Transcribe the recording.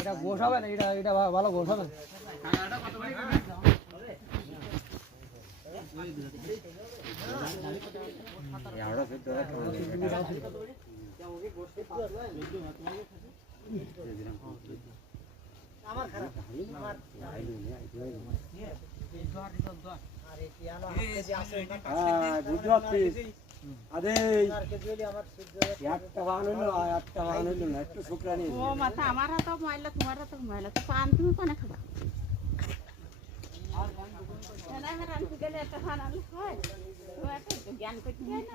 এটা গোশ হবে না, এটা ভালো গোশ হবে। আমার হাতে ময়লা, তোমার হাতে ময়লা, তো পান তুমি কোনে খাবা? গেলে একটা খান আনলে হয়, জ্ঞান করতে হয় না।